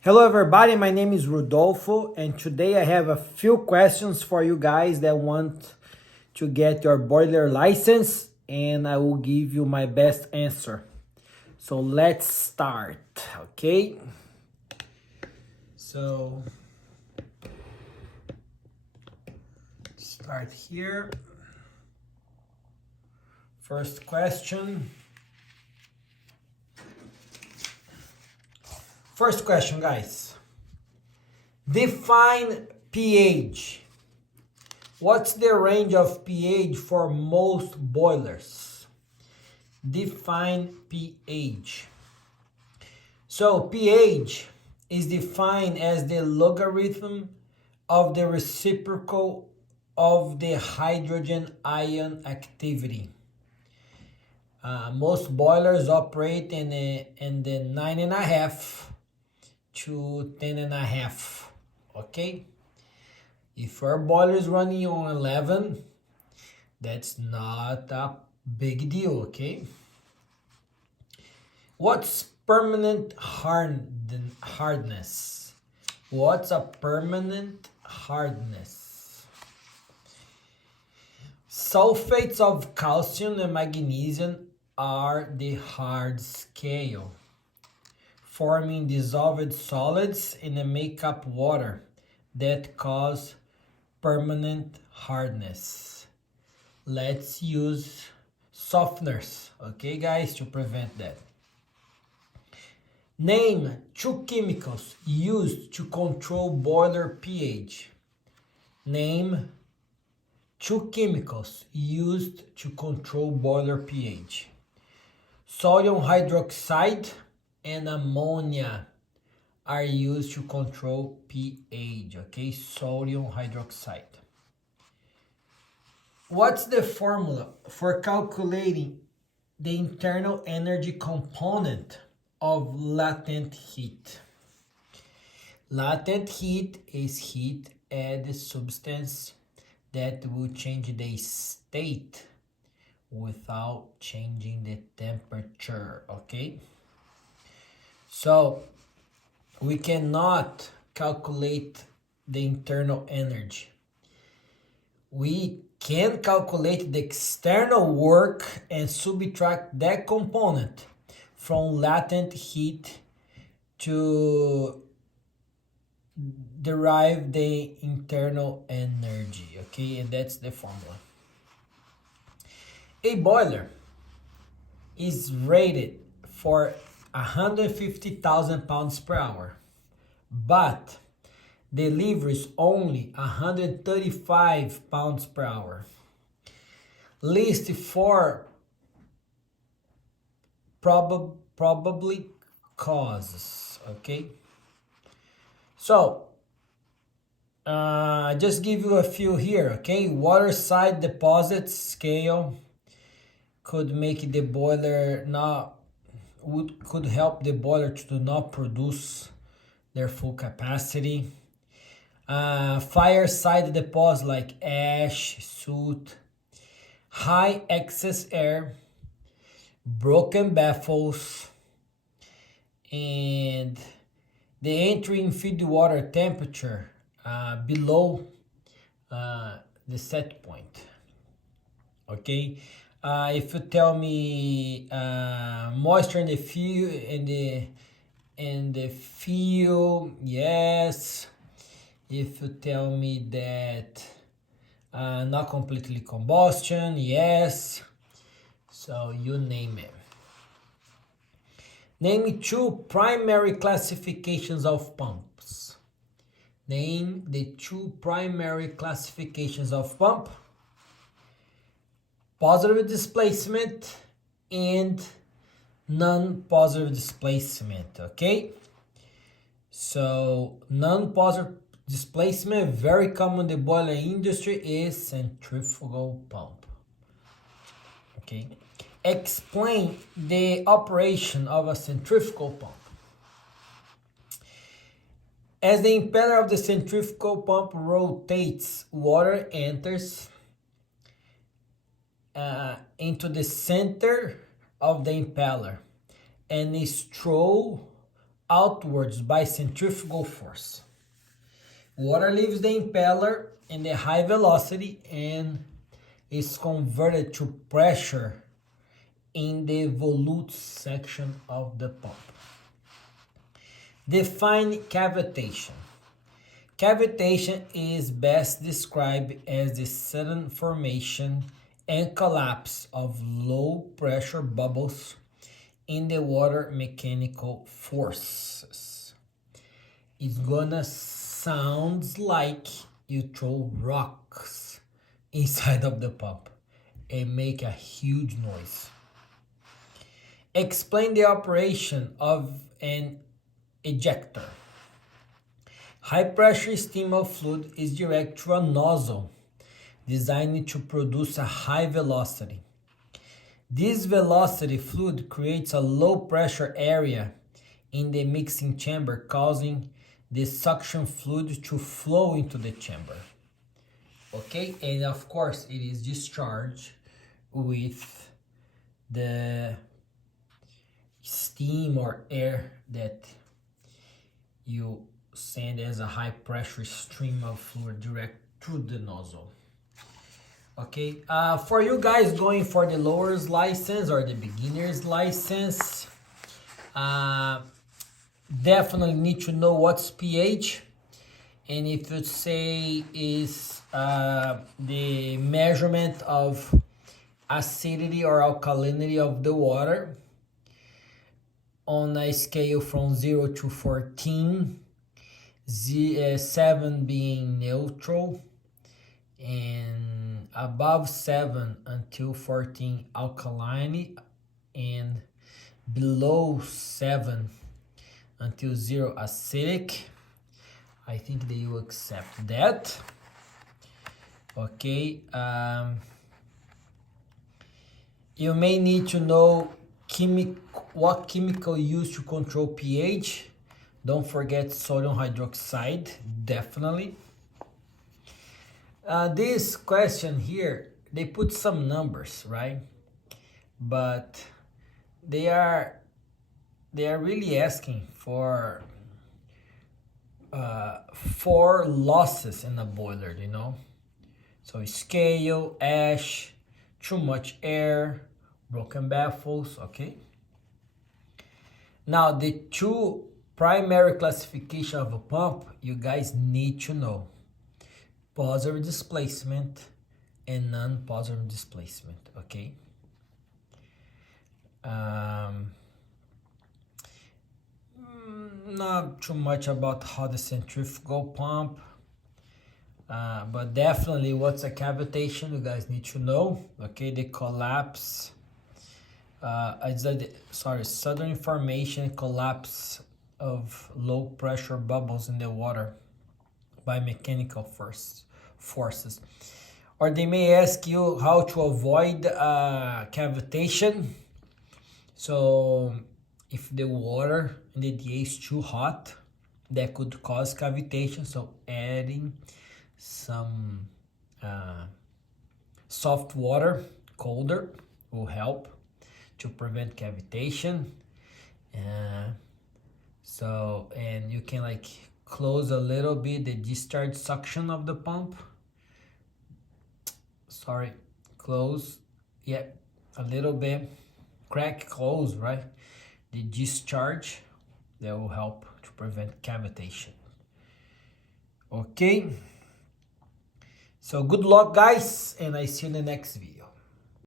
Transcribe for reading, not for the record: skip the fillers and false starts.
Hello everybody, my name is Rodolfo and today I have a few questions for you guys that want to get your boiler license and I will give you my best answer. So let's start, okay? So start here. First question. First question, guys. Define pH. What's the range of pH for most boilers? Define pH. So pH is defined as the logarithm of the reciprocal of the hydrogen ion activity. Most boilers operate in the 9.5 to 10.5, okay? If your boiler is running on 11, that's not a big deal, okay? What's permanent hardness? What's a permanent hardness? Sulfates of calcium and magnesium are the hard scale, forming dissolved solids in the makeup water that cause permanent hardness. Let's use softeners, okay guys, to prevent that. Name 2 chemicals used to control boiler pH. Name 2 chemicals used to control boiler pH. Sodium hydroxide and ammonia are used to control pH, okay? Sodium hydroxide. What's the formula for calculating the internal energy component of latent heat? Latent heat is heat at the substance that will change the state without changing the temperature, okay? So we cannot calculate the internal energy. We can calculate the external work and subtract that component from latent heat to derive the internal energy, okay? And that's the formula. A boiler is rated for 150,000 pounds per hour, but delivers only 135 pounds per hour. List 4 probably causes, okay? So, just give you a few here, okay? Water side deposits scale could make the boiler could help the boiler to not produce their full capacity. Fire side deposits like ash, soot, high excess air, broken baffles, and the entry in feed water temperature below the set point, okay? If you tell me moisture in the fuel yes. If you tell me that not completely combustion, yes. So you name it. Name 2 primary classifications of pumps. Name the 2 primary classifications of pump. Positive displacement and non-positive displacement, okay? So non-positive displacement, very common in the boiler industry, is centrifugal pump, okay? Explain the operation of a centrifugal pump. As the impeller of the centrifugal pump rotates, water enters into the center of the impeller and is thrown outwards by centrifugal force. Water leaves the impeller in the high velocity and is converted to pressure in the volute section of the pump. Define cavitation. Cavitation is best described as the sudden formation and collapse of low pressure bubbles in the water mechanical forces. It's gonna sound like you throw rocks inside of the pump and make a huge noise. Explain the operation of an ejector. High pressure stream of fluid is directed through a nozzle designed to produce a high velocity. This velocity fluid creates a low pressure area in the mixing chamber, causing the suction fluid to flow into the chamber. Okay, and of course it is discharged with the steam or air that you send as a high pressure stream of fluid direct through the nozzle. Okay, for you guys going for the lower's license or the beginner's license, definitely need to know what's pH, and if you say is the measurement of acidity or alkalinity of the water on a scale from 0 to 14, 7 being neutral, and above 7 until 14 alkaline, and below 7 until 0 acidic. I think they will accept that. Okay, you may need to know what chemical used to control pH. Don't forget sodium hydroxide, definitely. This question here, they put some numbers, right? But they are really asking for 4 losses in a boiler, you know. So scale, ash, too much air, broken baffles, okay? Now the 2 primary classification of a pump you guys need to know: positive displacement and non-positive displacement, okay? Not too much about how the centrifugal pump, but definitely what's a cavitation you guys need to know, okay? The collapse, sudden formation, collapse of low pressure bubbles in the water by mechanical forces. Or they may ask you how to avoid cavitation. So if the water in the DA is too hot, that could cause cavitation. So adding some soft water, colder, will help to prevent cavitation. And you can like close a little bit the discharge suction of the pump. Close, yeah, a little bit, crack, close, right? The discharge, that will help to prevent cavitation. Okay, so good luck guys, and I see you in the next video.